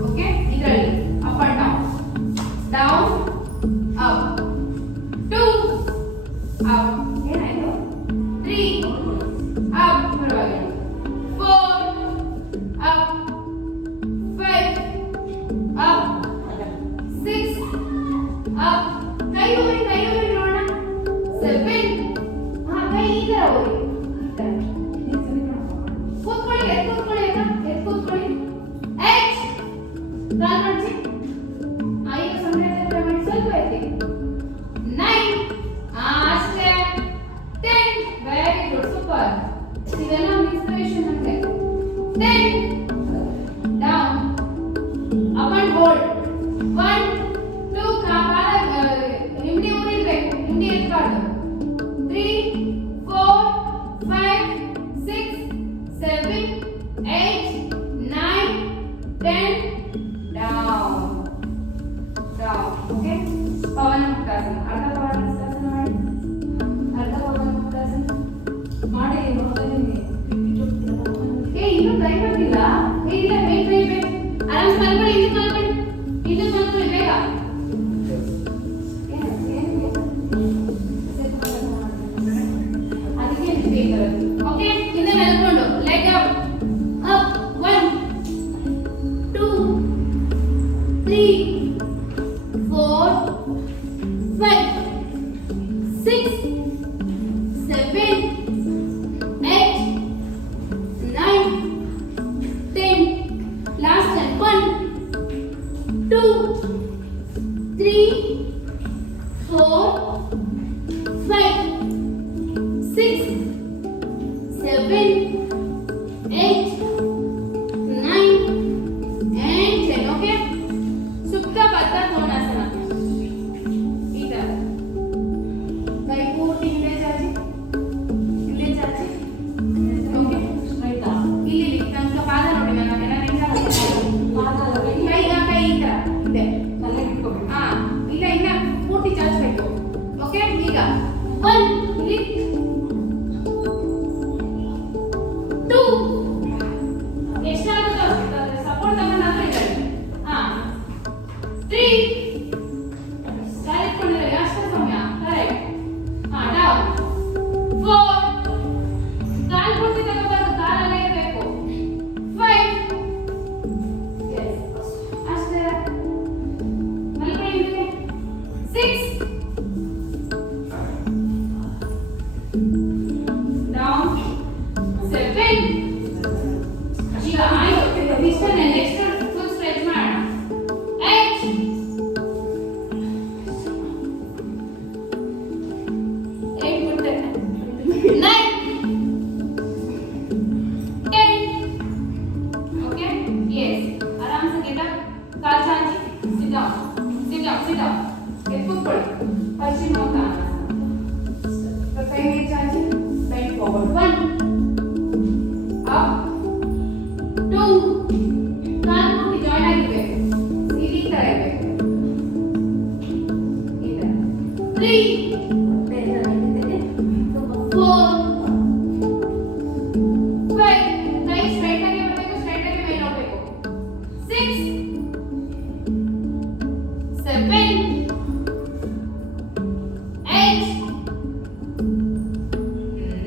okay ಇದರಲ್ಲಿ up and down up 2 up ಏನಾಯ್ತು 3 ಅಪ್ ಪರವಾಗಿಲ್ಲ 4 ಅಪ್ 5 ಅಪ್ 6 ಅಪ್ ಕೈ ಹೋಗಿ ನೋಡೋಣ 7 ಹಾ ಕೈ ಈ ತರ ಹೋಗಿ ಕೂತ್ಕೊಳ್ಳಿ ಎದ್ದು ಕೂತ್ಕೊಳ್ಳಿ 8 ಕಾಲ್ ಮಾಡ್ಸಿ ಈಗ ಸೊಂಟ ಮಾಡಿ ಸ್ವಲ್ಪ ಎತ್ತಿ 9 ಅಷ್ಟೇ 10 ವೆರಿ ಗುಡ್ ಸೂಪರ್ ಇದೆಲ್ಲ ಒಂದು ಇನ್ಸ್ಪಿರೇಷನ್ ನಮಗೆ 10 ಡೌನ್ ಅಪ್ ಅಂಡ್ ಹೋಲ್ಡ್ 1 2 ಕಾಲ ನಿಮ್ಡಿ ಊರಿರ್ಬೇಕು ನಿಮ್ಡಿ ಎತ್ತಬಾರ್ದು 3 4 5 6 7 8 9 10 down okay ಪವನ ಮುಕ್ತಾಸನ ಅರ್ಧ ಪವನ ಮುಕ್ತಾಸನ ಮಾಡಿ ಅರ್ಧ ಪವನ ಮುಕ್ತಾಸನ ಮಾಡಿ ಇನ್ನೂ ಟೈಮ್ ಆಗಿಲ್ಲ ಇಲ್ಲ ವೇಟ್ ಆರಾಮ್ ಮಲ್ಕೊಳ್ಳಿ ಇಲ್ಲಿ ಮಲ್ಕೊಳ್ಳಿ ಬೇಗ ಅದಕ್ಕೆ ಓಕೆ ಹಿಂದೆ ಮಲ್ಕೊಂಡು ಲೆಗ್ ಅಪ್ 6 7 8 9 and 10. Okay, ಸುಪ್ತ ಬದ್ಧ ಕೋನಾಸನ. ಈ ತರ ಕೈ ಪೂರ್ತಿ ಹಿಂದೆ ಚಾಚಿ ಓಕೆ ಸ್ಟ್ರೈಟ್ ಇಲ್ಲಿ ತನಕ ಪಾದ ನೋಡಿ. ನಾನು ಕೈ ಈ ತರ ಇದೆ. ತಲೆ ಇಟ್ಕೋಬೇಕು. ಹಾ ಇಲ್ಲ ಇನ್ನ ಪೂರ್ತಿ ಚಾಚಬೇಕು. ಓಕೆ, ಈಗ 1 ಇಲ್ಲಿ 2 ಎಷ್ಟಾಗುತ್ತೋ ಸಪೋರ್ಟ್ ತಗೊಂಡಾದ್ರೂ ಇದೆ. ಹಾ 3 ಕಾಲಿಟ್ಕೊಂಡಿದ್ದಾರೆ ಅಷ್ಟೇ ಸಮಯ. ಕರೆಕ್ಟ್. ಹಾ ಡೌನ್ 4 ಕಾಲ್ ಪೂರ್ತಿ ತಗೋಬಾರ್ದು, ಕಾಲಲ್ಲೇ ಇರಬೇಕು. 5 ಅಷ್ಟೇ ಮಲ್ಕೊಳ್ಳಿ. 6 ಡೌನ್ 7 ಈಗ ಆಯ್ತು. ಇಷ್ಟನ್ನೇ ನೆಕ್ಸ್ಟ್ ಫುಲ್ ಸ್ಟ್ರೆಚ್ ಮಾಡೋಣ. 8 ಬಿಟ್ಟೆ 9 10. Okay, Yes. ಆರಾಮ್ से ಗೆಟ್ ಅಪ್. ಕಾಲ್ ಚಾಚಿ ಸಿಟ್ ಡೌನ್ ಎದ್ದು ಕೂತ್ಕೊಳ್ಳಿ. ಪಶ್ಚಿಮ ಮುಖ ಕೈ ಮೇಲೆ ಚಾಚಿ ಬೆಂಡ್ ಫಾರ್ವರ್ಡ್. 1 ಅಪ್ 2 ಕಾಲ್ ಪೂರ್ತಿ ಜಾಯಿನ್ ಆಗಿರ್ಬೇಕು. ಈ ತರ ಇರಬೇಕು. ಈ ತರ 3 4 5 ಕೈ ಸ್ಟ್ರೈಟ್ ಆಗಿ ಬರಬೇಕು, ಸ್ಟ್ರೈಟ್ ಆಗಿ ಮೇಲೆ ಹೋಗಬೇಕು. 6 7 8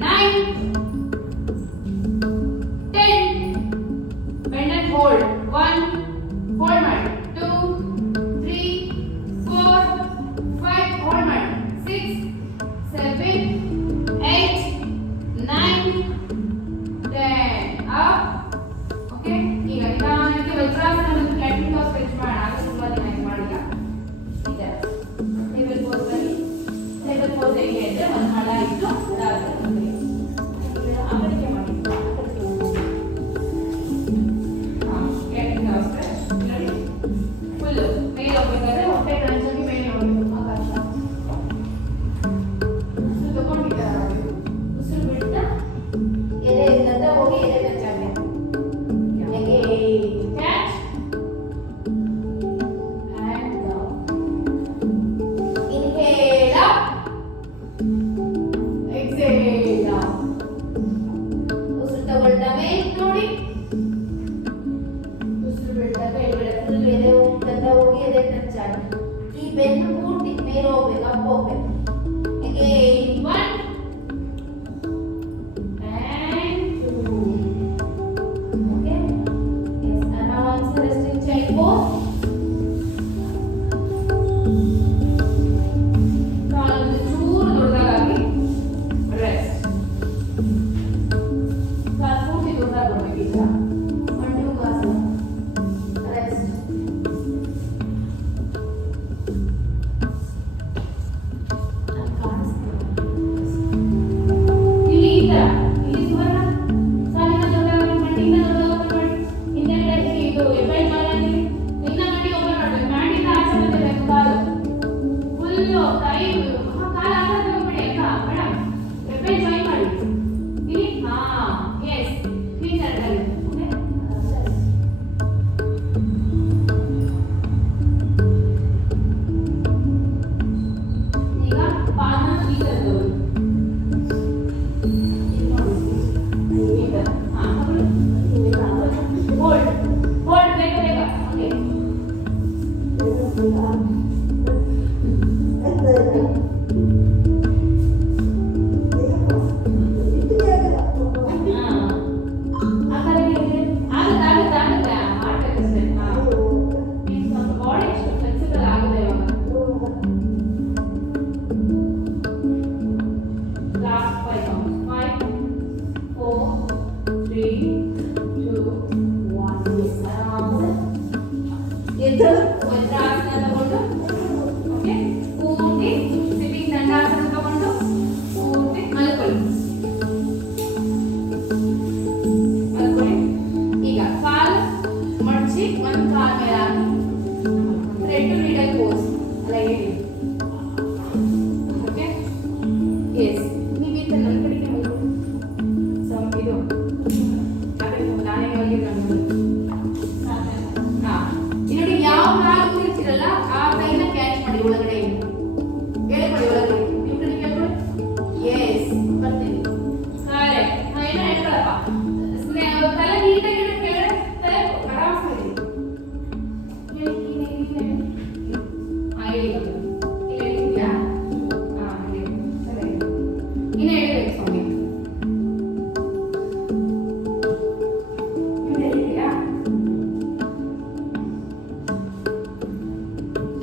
9 ತಲೆ ನೀಟಾಗಿ ಕೆಳಗಡೆ ತಲೆ ಆರಾಮಾಗಿ ಹೇಳಿದ್ಯಾ? ಇನ್ನು ಹೇಳ್ಬೇಕು ಸ್ವಾಮಿ.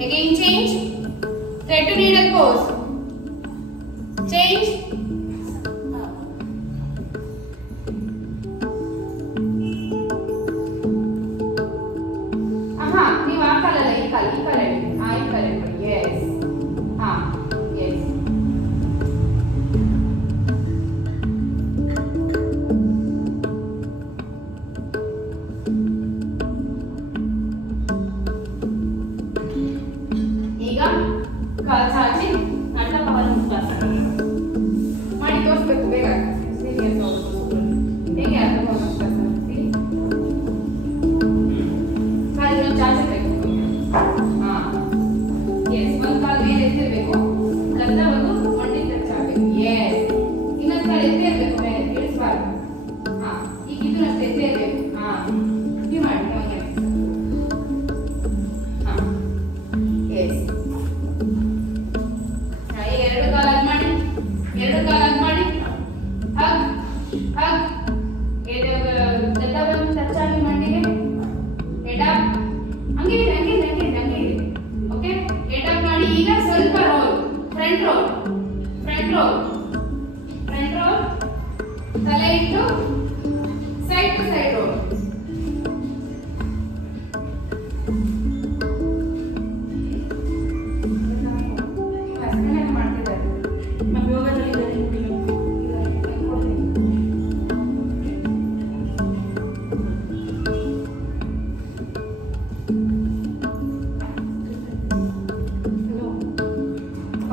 Again change. Thread to needle pose. Change. Aha, ನೀವು ಆ ಕಾಲಲ್ಲ ಈ ಕಾಲ ಈ ಕಾಲ yes. ಹಾ yes. ಈಗ ಕಾಲು ಚಾಚಿ ಅಡ್ಡ ಕಾಲು ಮುಟ್ಟಾಸ ಮಾಡಿ ತೋರಿಸ್ಬೇಕು ಬೇಗ. ಹೇಗೆ ಅರ್ಧ ಕಾಲಿನ ಚಾಚಬೇಕು. ಹಾ ಎಸ್, ಒಂದು ಕಾಲು ಮೇಲೆ ಎತ್ತಿರ್ಬೇಕು, ಗದ್ದ ಒಂದು ಮಂಡಿ ಟಚ್ ಆಗಬೇಕು. ಎಸ್, ಇನ್ನೊಂದು ಕಾಲು ಎತ್ತಿರ್ಬೇಕು, ಮೇಲೆ ಇಳಿಸಬಾರ್ದು. ಹಾ ಈಗ ಇದು ಅಷ್ಟೇ ಎತ್ತಿರ್ಬೇಕು. ಹಾ ನೀವು ಮಾಡಿ ನಮಗೆ. ಹಾ ಎಸ್, ಎರಡು ಕಾಲಾಗಿ ಮಾಡಿ ಹಗ್ ಹಗ್ ಗದ್ದ ಬಂದು ಟಚ್ ಆಗಿ ಮಂಡಿಗೆ ಎಡ ಹಂಗೆ ಓಕೆ. ಎಡ ಮಾಡಿ. ಈಗ ಸ್ವಲ್ಪ ರೋಲ್, ಫ್ರಂಟ್ ರೋಲ್ ತಲೆ ಇಟ್ಟು side to side roll.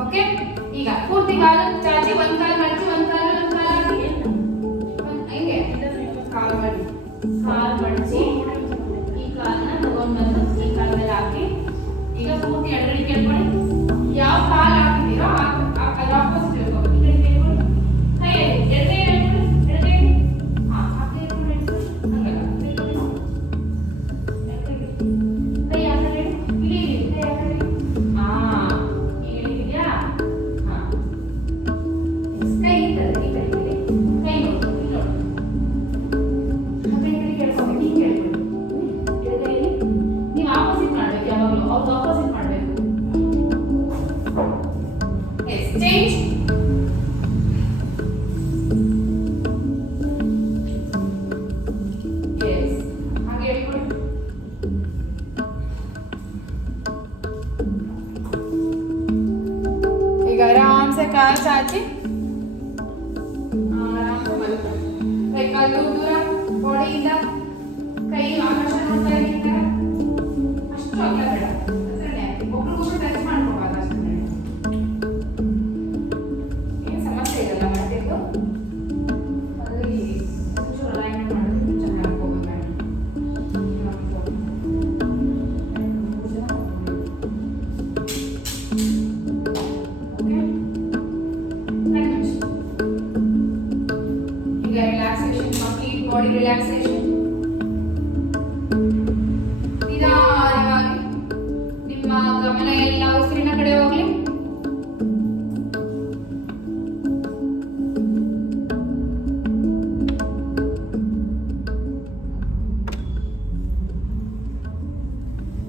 Okay, ಈಗ ಪೂರ್ತಿ ಕಾಲು ಚಾಚಿ ಒಂದ್ ಕಾಲು ಮಡಚಿ ಒಂದ್ ಕಾಲು ಹಿಂಗೆ ಕಾಲು ಮಡಚಿ ಈ ಕಾಲನ್ನ ತಗೊಂಡ್ ಬಂದು ಈ ಕಾಲ ಮೇಲೆ ಹಾಕಿ ಈಗ ಪೂರ್ತಿ ಎಡಗಡೆ ಕೇಳ್ಕೊಳ್ಳಿ. ಯಾವ ಕಾಲು ಹಾಕಿದ್ದೀರೋ ಅದ್ರ ಆಪೋಸಿಟ್ ಹೇಳ್ಕೊಂಡು ಈ ಕಡೆ ಕೇಳ್ಕೊಳ್ಳಿ. ಕೈ ಎಡಗೈ ಹಾಕಿ ಹಂಗಲ್ಲ ಕೈ ಆ ಕಡೆ ಇಲ್ಲಿ ಕೈ ಆ ಕಡೆ. ಆಪೋಸಿಟ್ ಮಾಡಬೇಕು. S, change. ಎಸ್, ಹಾಗೆ ಹೇಳ್ಕೊಳ್ಳಿ. ಈಗ ಆರಾಮ್ಸೆ ಕಾಲು ಚಾಚಿ ಆರಾಮ್ಸೆ ಮಲ್ಕೊಳ್ಳಿ. ಕೈ ಕಾಲು ದೂರ ಬಾಡಿಯಿಂದ, ಕೈ ಆಕಾಶ ನೋಡ್ತಾ ಇದ್ದೀರಾ? ಅಷ್ಟು ಅಗಲ ಬೇಡ, ಒಬ್ರಿಗೊಬ್ರು ಟಚ್ ಮಾಡ್ಕೋಬಾರ್ದು. ಅಷ್ಟು ಏನು ಸಮಸ್ಯೆ ಇರಲ್ಲ. ಮಾಡ್ಬೇಕು ಅಲ್ಲಿ ಒಂಚೂರು ಅಲೈನ್ಮೆಂಟ್ ಮಾಡೋದು ಚೆನ್ನಾಗಿ ಹೋಗುತ್ತೆ. ಈಗ ರಿಲ್ಯಾಕ್ಸೇಷನ್, ಕಂಪ್ಲೀಟ್ ಬಾಡಿ ರಿಲ್ಯಾಕ್ಸೇಷನ್. ನಿಧಾನವಾಗಿ ನಿಮ್ಮ ಗಮನ ಎಲ್ಲ ಉಸಿರಿನ ಕಡೆ ಹೋಗ್ಲಿ.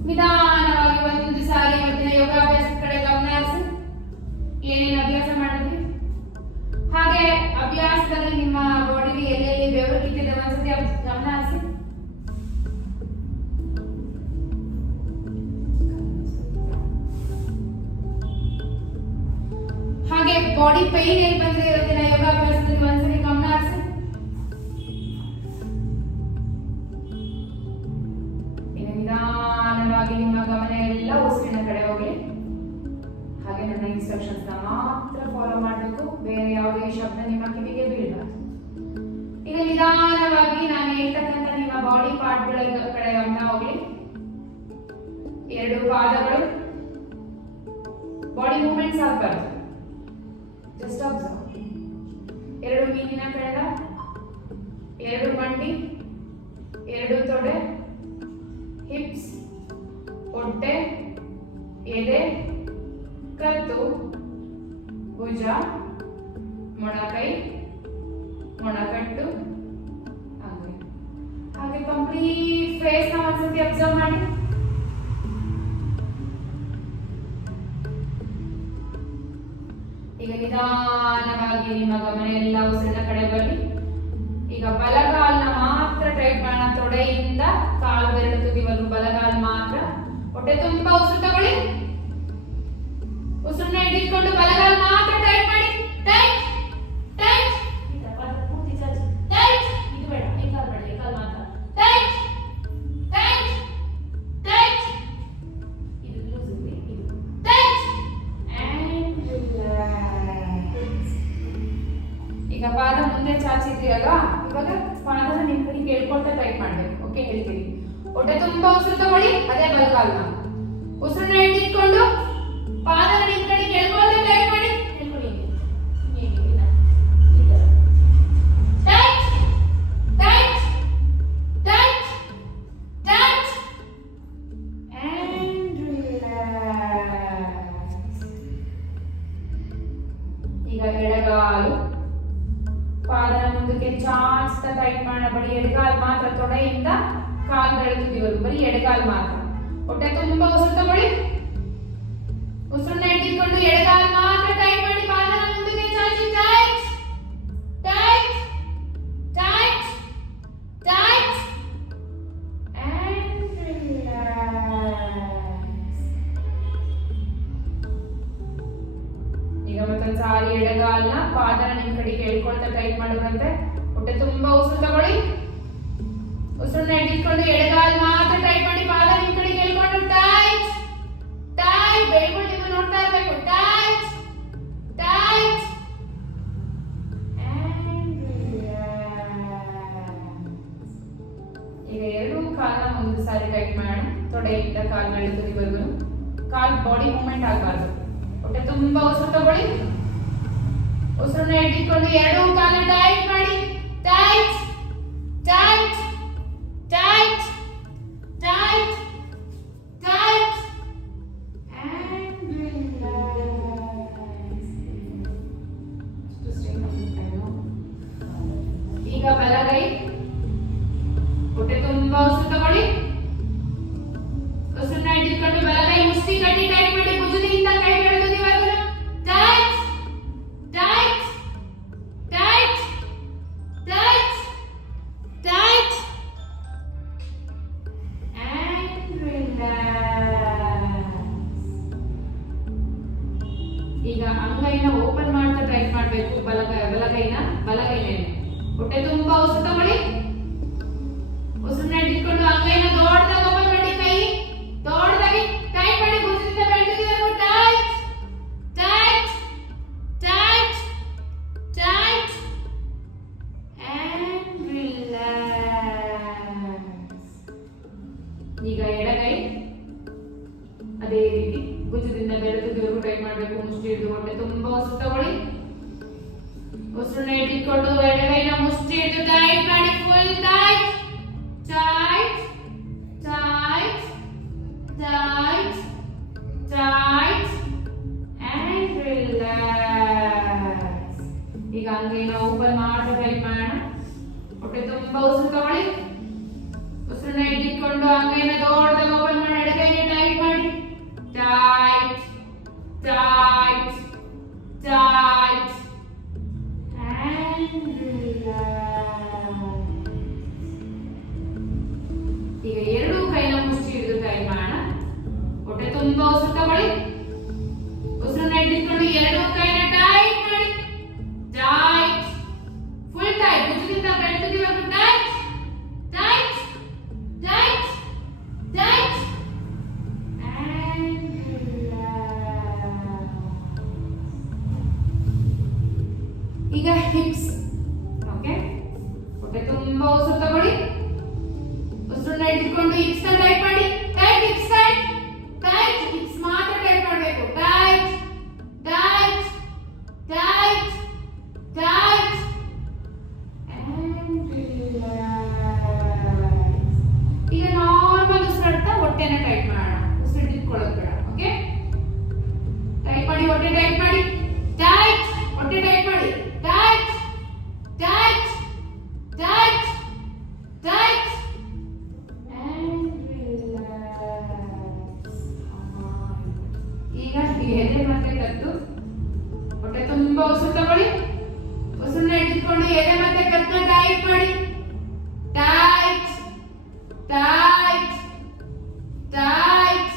ನಿಧಾನವಾಗಿ ಒಂದು ಸಾರಿ ಇವತ್ತಿನ ಯೋಗಾಭ್ಯಾಸದ ಕಡೆ ಗಮನ ಹರಿಸಿ. ಏನೇನು ಅಭ್ಯಾಸ ಮಾಡಿದ್ವಿ ಹಾಗೆ ಅಭ್ಯಾಸದಲ್ಲಿ ನಿಮ್ಮ ಬಾಡಿಗೆ ಎಲ್ಲೆಲ್ಲಿ ಬೆವರು ಕಿತ್ತಿದೆ ಒಂದ್ಸತಿ ಗಮನ ಹರಿಸಿ. ಹಾಗೆ ಬಾಡಿ ಪೈನ್ ಎಲ್ಲಿ ಬಂದಿದೆ ಇವತ್ತಿನ ಯೋಗಾಭ್ಯಾಸದಲ್ಲಿ ಒಂದ್ಸರಿ ಗಮನ ಹರಿಸಿ. ಇನ್ನು ನಿಧಾನವಾಗಿ ನಿಮ್ಮ ಗಮನ ಎಲ್ಲ ಉಸಿರಿನ ಕಡೆ ಹೋಗ್ಲಿ. ಹಾಗೆ ನನ್ನ ಇನ್ಸ್ಟ್ರಕ್ಷನ್ಸ್ ಮಾತ್ರ ಫಾಲೋ ಮಾಡಬೇಕು, ಬೇರೆ ಯಾವುದೇ ಶಬ್ದ ನಿಮ್ಮ ಕಿವಿಗೆ ಬೀಳಬಾರ್ದು. ಈಗ ನಿಧಾನವಾಗಿ ನಾನು ಹೇಳ್ತಕ್ಕಂಥ ನಿಮ್ಮ ಬಾಡಿ ಪಾರ್ಟ್ಗಳ ಕಡೆ ಗಮನ ಹೋಗ್ಲಿ. ಎರಡು ಪಾದಗಳು, ಬಾಡಿ ಮೂವ್ಮೆಂಟ್ಸ್ ಆಗಬಾರ್ದು, ಜಸ್ಟ್ ಅಬ್ಸರ್ವ್. ಎರಡು ಮೀನಿನ ಕೆಳಗ, ಕಟ್ಟು ಹಾಗೆ ಹಾಗೆ ಕಂಪ್ಲೀಟ್ ಫೇಸ್ ನ ಒಂದ್ಸತಿ ಅಬ್ಸರ್ವ್ ಮಾಡಿ. ಈಗ ನಿಧಾನವಾಗಿ ನಿಮ್ಮ ಗಮನ ಎಲ್ಲ ಉಸಿರಿನ ಕಡೆ ಬರಲಿ. ಈಗ ಬಲಗಾಲ್ನ ಮಾತ್ರ ಟೈಟ್ ಮಾಡೋಣ, ತೊಡೆಯಿಂದ ಕಾಲು ಬೆರಳು ತುದಿವರೆಗೂ ಬಲಗಾಲ್ ಮಾತ್ರ. ಹೊಟ್ಟೆ ತುಂಬಾ ಉಸಿರು ತಗೊಳ್ಳಿ, ಉಸಿರನ್ನ ಹಿಡಿದುಕೊಂಡು ಬಲಗಾಲ್ ಮಾತ್ರ ಟೈಟ್ ಮಾಡಿ. ಟೈಟ್ ಟೈಟ್ ಪೂರ್ತಿ ಚಾಚಿ ಟೈಟ್. ಇದು ಬೇಡ, ಈ ಕಾಲು ಬೇಡ, ಈ ಕಾಲು ಮಾತ್ರ ಟೈಟ್ ಟೈಟ್ ಟೈಟ್. ಇದು ಲೂಸ್ ಇದೆ, ಇದು ಟೈಟ್ ಅಂಡ್ ರಿಲ್ಯಾಕ್ಸ್. ಈಗ ಪಾದ ಮುಂದೆ ಚಾಚಿದ್ರಲ್ಲ, ಇವಾಗ ಪಾದನ ನಿಮ್ ಕಡೆ ಕೇಳ್ಕೊಳ್ತಾ ಟೈಟ್ ಮಾಡ್ಬೇಕು. ಓಕೆ, ಹೇಳ್ತೀನಿ. ಹೊಟ್ಟೆ ತುಂಬಾ ಉಸಿರು ತಗೊಳ್ಳಿ, ಅದೇ ಬಲಗಾಲ್ನ ಉಸಿರನ್ನ ಹಿಡಿದುಕೊಂಡು ಪಾದನ ನಿಮ್ ಕಡೆ ಕೇಳ್ಕೊಳ್ತಾ ಟೈಟ್ ಮಾಡಿ. ಹೇಳ್ಕೊಳ್ಳಿ tight tight tight tight and relax. ಈಗ ಎಡಗಾಲು ಪಾದನ ಮುಂದಕ್ಕೆ ಚಾಚ್ತಾ ಟೈಟ್ ಮಾಡಬೇಡಿ. ಎಡಗಾಲ್ ಮಾತ್ರ, ತೊಡೆಯಿಂದ ಕಾಲು ಬೆರಳು ತುದಿವರೆಗೂ ಬರೀ ಎಡಗಾಲ್ ಮಾತ್ರ. ಹೊಟ್ಟೆ ತುಂಬಾ ಉಸಿರು ತಗೊಳ್ಳಿ, ಉಸಿರನ್ನ ಹಿಡಿದುಕೊಂಡು ಎಡಗಾಲ್ ಮಾತ್ರ ಟೈಟ್ ಮಾಡಿ. ಪಾದನ ಮುಂದಕ್ಕೆ ಚಾಚಿ tight tight tight tight and relax. ಈಗ ಮತ್ತೊಂದು ಸಾರಿ ಎಡಗಾಲ್ನ ಪಾದನ ನಿಮ್ ಕಡೆಗೆ ಹೇಳ್ಕೊಳ್ತಾ ಟೈಟ್ ಮಾಡೋದಂತೆ. ಹೊಟ್ಟೆ ತುಂಬಾ ಉಸಿರು ತಗೊಳ್ಳಿ, ಉಸಿರನ್ನ ಹಿಡಿದುಕೊಂಡು ಎಡಗಾಲ್ ಮಾತ್ರ ಟೈಟ್ ಮಾಡಿ. ಪಾದ ನಿಮ್ ಕಡೆಗೆ ಹೇಳ್ಕೊಂಡು ಟೈಟ್ ಟೈಟ್. ಬೆಳ್ಕೊಂಡು ನೀವು ನೋಡ್ತಾ ಇರಬೇಕು. Tight tight and relax. ಈಗ ಎರಡೂ ಕಾಲನ್ನ ಒಂದು ಸಾರಿ ಟೈಟ್ ಮಾಡೋಣ. ತೊಡೆಯಿಂದ ಕಾಲು ಬೆರಳು ತುದಿವರೆಗೂ ಕಾಲ್ ಬಾಡಿ ಮೂವ್ಮೆಂಟ್ ಆಗಬಾರ್ದು. ಹೊಟ್ಟೆ ತುಂಬಾ ಉಸಿರು ತಗೊಳ್ಳಿ, ಉಸಿರನ್ನ ಹಿಡಿದುಕೊಂಡು ಎರಡೂ ಕಾಲನ್ನ ಟೈಟ್ ಮಾಡಿ. Tight tight tight tight tight and relax. ಈಗ ಬಲಗೈ, ಹೊಟ್ಟೆ ತುಂಬಾ ಉಸಿರು ತಗೊಳ್ಳಿ, ಉಸಿರನ್ನ ಹಿಡಿದುಕೊಂಡು ಬಲಗೈ ಮುಷ್ಟಿ ಕಟ್ಟಿ ಟೈಟ್ ಮಾಡಿ. ಭುಜದಿಂದ ಕೈ ಬೆರಳು ತುದಿವರೆಗೂ tight tight tight tight tight and relax. ಈಗ ಅಂಗೈನ ಓಪನ್ ಮಾಡ್ತಾ ಟೈಟ್ ಮಾಡಬೇಕು. ಬಲಗೈನ ಹೊಟ್ಟೆ ತುಂಬಾ ಉಸಿರು ತಗೊಳ್ಳಿ, ಉಸಿರನ್ನ ಹಿಡಿದುಕೊಂಡು ಅಂಗೈ tight, tight, and relax. ಈಗ ಎದೆ ಮತ್ತೆ ಕತ್ತು ಹೊಟ್ಟೆ ತುಂಬಾ ಉಸಿರು ತಗೊಳ್ಳಿ. ಉಸಿರನ್ನ ಇಟ್ಕೊಂಡು ಎದೆ ಮತ್ತೆ ಕತ್ತನ್ನ ಟೈಟ್ ಮಾಡಿ. Tight, tight, tight,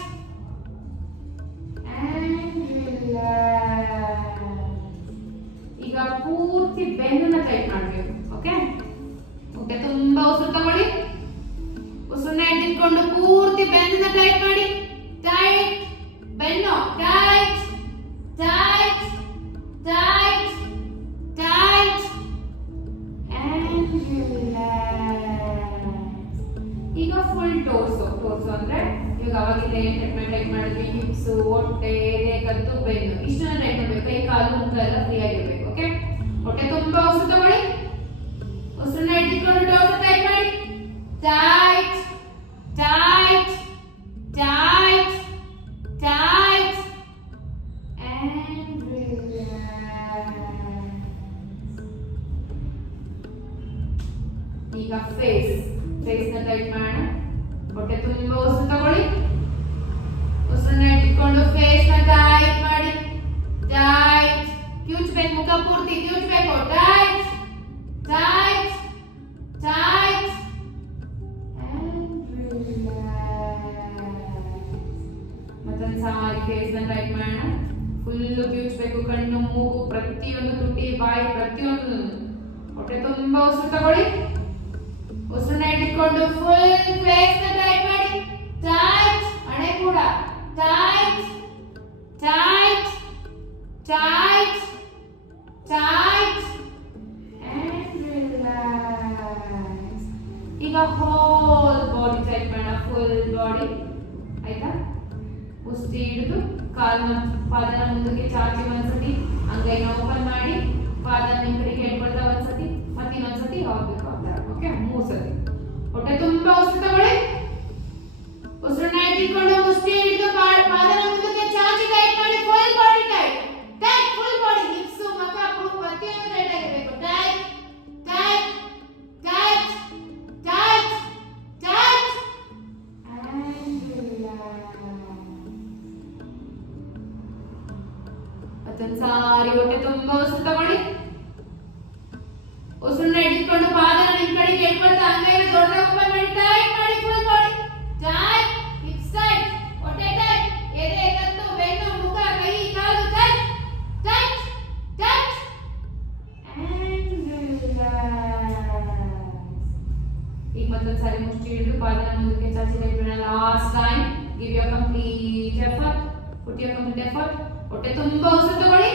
and relax. ಈಗ ಪೂರ್ತಿ ಬೆನ್ನನ್ನ ಟೈಟ್ ಮಾಡಬೇಕು. ಓಕೆ, ಹೊಟ್ಟೆ ತುಂಬಾ ಉಸಿರು ತಗೊಳ್ಳಿ. ಉಸಿರನ್ನ ಇಟ್ಕೊಂಡು ಪೂರ್ತಿ ಬೆನ್ನನ್ನ ಟೈಟ್ ಮಾಡಿ. ಟೈಟ್, ಬೆನ್ನು tight, tight, tight, tight, and relax. ಈಗ ಫುಲ್ ಟೋರ್ಸೋ ಅಂದ್ರೆ ಇವಾಗ ಅವಾಗಿಂದ ಏನ್ ಟೈಟ್ ಮಾಡಿದ್ವಿ, ಹಿಪ್ಸ್, ಹೊಟ್ಟೆ, ಎದೆ, ಕತ್ತು, ಬೆನ್ನು ಇಷ್ಟನ್ನ ಟೈಟ್ ಮಾಡಬೇಕು. ಕೈ ಕಾಲು ಮುಖ ಎಲ್ಲ ಫ್ರೀ ಆಗಿರ್ಬೇಕು. ಓಕೆ, ಹೊಟ್ಟೆ ತುಂಬಾ ಉಸಿರು ತಗೊಳ್ಳಿ. ಉಸಿರನ್ನ ಇಟ್ಕೊಂಡು ಟೋರ್ಸೋ ಟೈಟ್ ಮಾಡಿ. Tight, tight, tight, tight, and relax. ಈಗ ಫೇಸ್ ನ ಟೈಟ್ ಮಾಡೋಣ. ಹೊಟ್ಟೆ ತುಂಬಾ ಉಸಿರು ತಗೊಳ್ಳಿ. ಉಸಿರನ್ನ ಇಟ್ಕೊಂಡು ಫೇಸ್ ನ ಟೈಟ್ ಮಾಡಿ. ಟೈಟ್, ಕಿವುಚ್ಬೇಕು, ಮುಖ ಪೂರ್ತಿ ಕಿವುಚ್ಬೇಕು. Tight, tight, tight, and relax. ಮತ್ತೊಂದು ಸಾರಿ ಫೇಸ್ ನ ಟೈಟ್ ಮಾಡೋಣ. ಫುಲ್ ಕಿವುಚ್ಬೇಕು, ಕಣ್ಣು, ಮೂಗು, ಪ್ರತಿಯೊಂದು ತುಟಿ, ಬಾಯಿ, ಪ್ರತಿಯೊಂದು. ಹೊಟ್ಟೆ ತುಂಬಾ ಉಸಿರು ತಗೊಳ್ಳಿ. ಉಸಿರನ್ನ ಇಟ್ಕೊಂಡು ಫುಲ್ ಫೇಸ್ ನ ಟೈಟ್ ಮಾಡಿ. ಟೈಟ್, ಹಣೆ ಕೂಡ tight, tight, tight, tight, and relax. ಈಗ ಹೋಲ್ ಬಾಡಿ ಟೈಟ್ ಮಾಡೋಣ. ಫುಲ್ ಬಾಡಿ ಆಯ್ತಾ. ಉಸ್ತಿ ಹಿಡಿದು ಕಾಲನ್ನ ಪಾದನ ಮುಂದಕ್ಕೆ ಚಾಚಿ ಒಂದ್ಸತಿ, ಅಂಗೈನ ಓಪನ್ ಮಾಡಿ ಪಾದನ ನಿಮ್ಮ ಕಡೆಗೆ ಹೇಳ್ಕೊಳ್ತಾ ಒಂದ್ಸತಿ, ಮತ್ತೆ ಇನ್ನೊಂದ್ಸತಿ ಹೋಗ್ಬೇಕು ಅಂತ. ಓಕೆ, 3 ಸತಿ. ಹೊಟ್ಟೆ ತುಂಬಾ ಉಸಿರು ತಗೊಳ್ಳಿ. ಉಸಿರನ್ನ ಇಟ್ಕೊಂಡು ಮುಷ್ಟಿ ಹಿಡಿದು ಪಾದನ ಮುಂದಕ್ಕೆ ಚಾಚಿ ಟೈಟ್ ಮಾಡಿ. Full body tight, tight, full body, hips, ಮುಖ, ಪ್ರತಿಯೊಂದು ಟೈಟ್ ಆಗಿರಬೇಕು. Tight, tight, tight, tight, tight, and relax. ಮತ್ತೊಂದು ಸಾರಿ ಹೊಟ್ಟೆ ತುಂಬಾ ಉಸಿರು ತಗೊಳ್ಳಿ. ಉಸಿರನ್ನ ಇಟ್ಕೊಂಡು ಪಾದನ ನಿಮ್ಮ ಕಡೆಗೆ ಹೇಳ್ಕೊಳ್ತಾ ಅಂಗೈನ ದೊಡ್ಡ ಓಪನ್ ಮಾಡಿ. ಟೈಟ್ ಮಾಡಿ full body. Tight, hips tight, ಹೊಟ್ಟೆ ಟೈಟ್, ಎದೆ, ಕತ್ತು, ಬೆನ್ನು, ಮುಖ, ಕೈ, ಕಾಲು tight, tight, tight, and relax. ಈಗ ಮತ್ತೊಂದು ಸಾರಿ ಮುಷ್ಟಿ ಹಿಡಿದು ಪಾದನ ಮುಂದಕ್ಕೆ ಚಾಚಿ ಟೈಟ್ ಮಾಡೋಣ. Last time. Give your complete effort. Put your complete effort. ಹೊಟ್ಟೆ ತುಂಬಾ ಉಸಿರು ತಗೊಳ್ಳಿ.